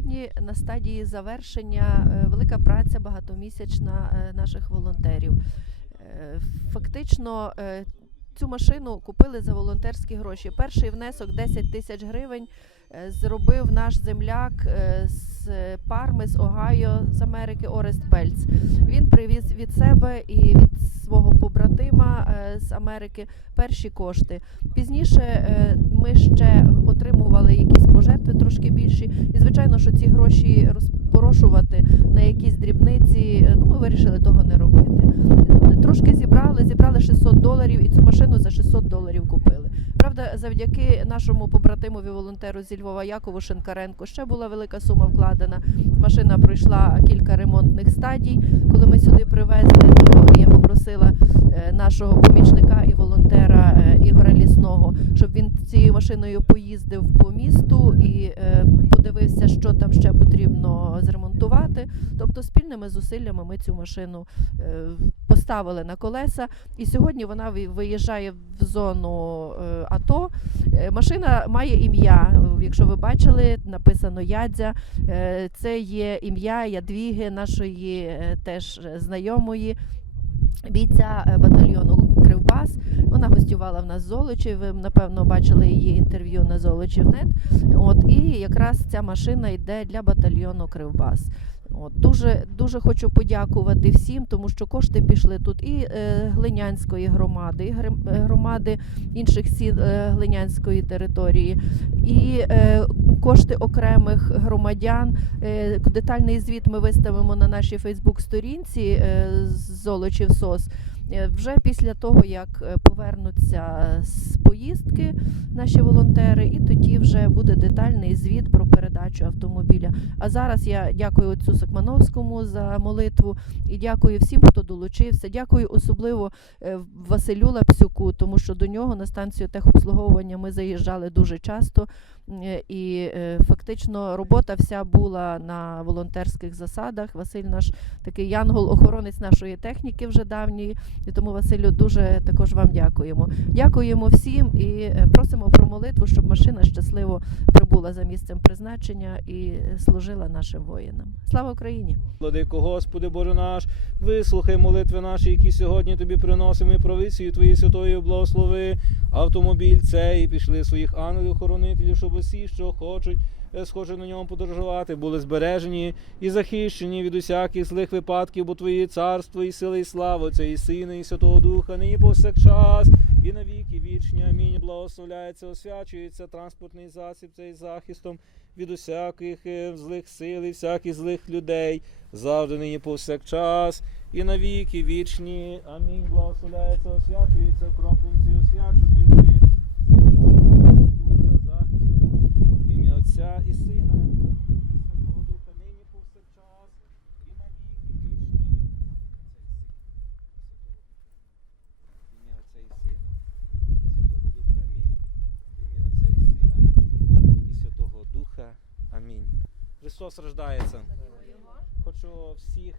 Сьогодні на стадії завершення е, велика праця багатомісячна е, наших волонтерів. Е, Фактично цю машину купили за волонтерські гроші. Перший внесок 10 тисяч гривень зробив наш земляк з Парми, з Огайо, з Америки Орест Пельц. Він привіз від себе і від свого з Америки перші кошти. Пізніше е, ми ще отримували якісь пожертви трошки більші, і звичайно, що ці гроші розпорошувати на якісь дрібниці. е, Ну, ми вирішили того не робити. Трошки зібрали, зібрали 600 доларів, і цю машину за 600 доларів купили. Правда, завдяки нашому побратимові волонтеру зі Львова Якову Шинкаренку ще була велика сума вкладена. Машина пройшла кілька ремонтних стадій. Коли ми сюди привезли, то я попросила е, нашого помічника і щоб він цією машиною поїздив по місту і е, подивився, що там ще потрібно зремонтувати. Тобто, спільними зусиллями ми цю машину е, поставили на колеса, і сьогодні вона ви- виїжджає в зону е, АТО. Машина має ім'я. Якщо ви бачили, написано Ядзя. Це є ім'я Ядвіги, нашої теж знайомої. Бійця е, батальйону Кривбас. Вона гостювала в нас Золочі. Ви напевно бачили її інтерв'ю на Золочівнет. От і якраз ця машина йде для батальйону Кривбас. От дуже дуже хочу подякувати всім, тому що кошти пішли тут і е, глинянської громади, і е, громади інших сіл е, глинянської території, і е, кошти окремих громадян. Е, детальний звіт ми виставимо на нашій Фейсбук-сторінці е, Золочів СОС. Е, Вже після того, як е, повернуться з поїздки наші волонтери, і тоді вже буде детальний звіт про передачу автомобіля. А зараз я дякую отцю Сакмановському за молитву і дякую всім, хто долучився. Дякую особливо е, Василю Лапсюку, тому що до нього на станцію техобслуговування ми заїжджали дуже часто. І фактично робота вся була на волонтерських засадах. Василь наш такий янгол-охоронець нашої техніки вже давньої. І тому, Василю, дуже також вам дякуємо. Дякуємо всім і е, просимо про молитву, щоб машина щасливо прибула за місцем призначення і е, служила нашим воїнам. Слава Україні! Владико, Господи Боже наш, вислухай молитви наші, які сьогодні тобі приносимо, і провицію Твої святої благослови. Автомобіль цей пішли своїх ангелів-хоронителів, щоб усі, що хочуть, схоже на ньому подорожувати, були збережені і захищені від усяких злих випадків, бо Твоє царство і сила, і слава Отця і Сина, і Святого Духа, нині повсякчас, і на віки вічні. Амінь. Благословляється, освячується транспортний засіб цей захистом від усяких е, злих сил і всяких злих людей, завжди нині повсякчас, і на віки вічні. Амінь. Благословляється, освячується кропленці освяченої води, Духа захисту, в ім'я Отця і Сина, і Святого Духа, нині повсякчас, і на віки вічні. В ім'я Отця і Сина, і Святого Духа. Амінь. В ім'я Отця і Сина, і Святого Духа. Амінь. Христос рождається. Хочу всіх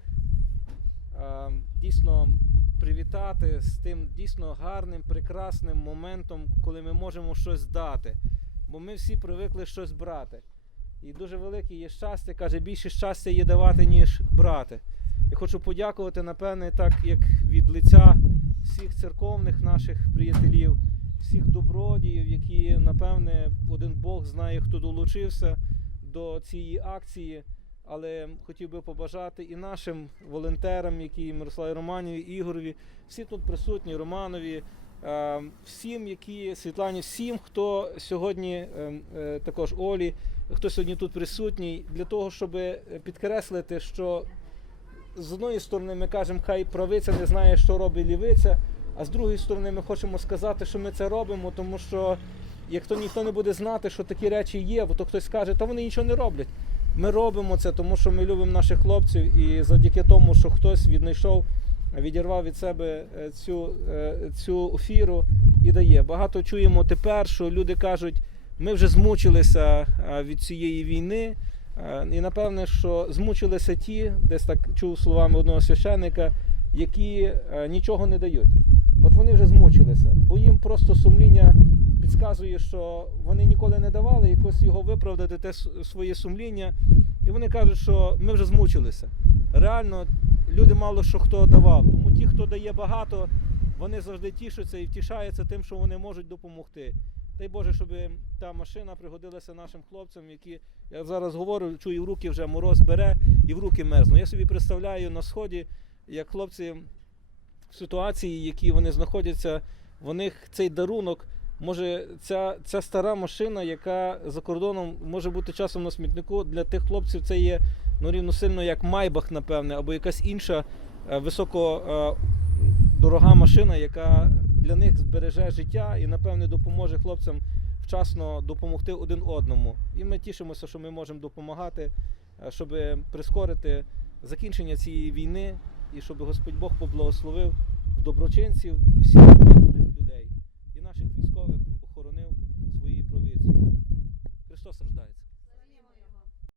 е, дійсно привітати з тим дійсно гарним, прекрасним моментом, коли ми можемо щось дати. Бо ми всі привикли щось брати. І дуже велике є щастя, каже, більше щастя є давати, ніж брати. Я хочу подякувати, напевне, так як від лиця всіх церковних наших приятелів, всіх добродіїв, які, напевне, один Бог знає, хто долучився до цієї акції. Але хотів би побажати і нашим волонтерам, які Мирославі Романіві, Ігорові, всі тут присутні, Романові, е, всім, які Світлані, всім, хто сьогодні е, е, також Олі, хто сьогодні тут присутній, для того, щоб підкреслити, що з одної сторони ми кажемо, хай правиця не знає, що робить лівиця, а з другої сторони ми хочемо сказати, що ми це робимо, тому що як то ніхто не буде знати, що такі речі є, то хтось скаже, та вони нічого не роблять. Ми робимо це, тому що ми любимо наших хлопців, і завдяки тому, що хтось віднайшов, відірвав від себе е, цю, е, цю ефіру і дає. Багато чуємо тепер, що люди кажуть, ми вже змучилися е, від цієї війни. І напевне, що змучилися ті, десь так чув словами одного священника, які нічого не дають. От вони вже змучилися, бо їм просто сумління підказує, що вони ніколи не давали, якось його виправдати те своє сумління І вони кажуть, що ми вже змучилися. Реально, люди мало що хто давав. Тому ті, хто дає багато, вони завжди тішаться і втішаються тим, що вони можуть допомогти. Дай Боже, щоб та машина пригодилася нашим хлопцям, які, я зараз говорю, чую, в руки вже мороз бере і в руки мерзну. Я собі представляю на сході, як хлопці в ситуації, які вони знаходяться, в них цей дарунок. Може, ця, ця стара машина, яка за кордоном може бути часом на смітнику, для тих хлопців це є ну, рівносильно як Майбах, напевне, або якась інша е, високо е, машина, яка для них збереже життя і, напевне, допоможе хлопцям вчасно допомогти один одному. І ми тішимося, що ми можемо допомагати, е, щоб прискорити закінчення цієї війни і щоб Господь Бог поблагословив доброчинців всіх наших військових охоронив свої провінції. Христос рождається.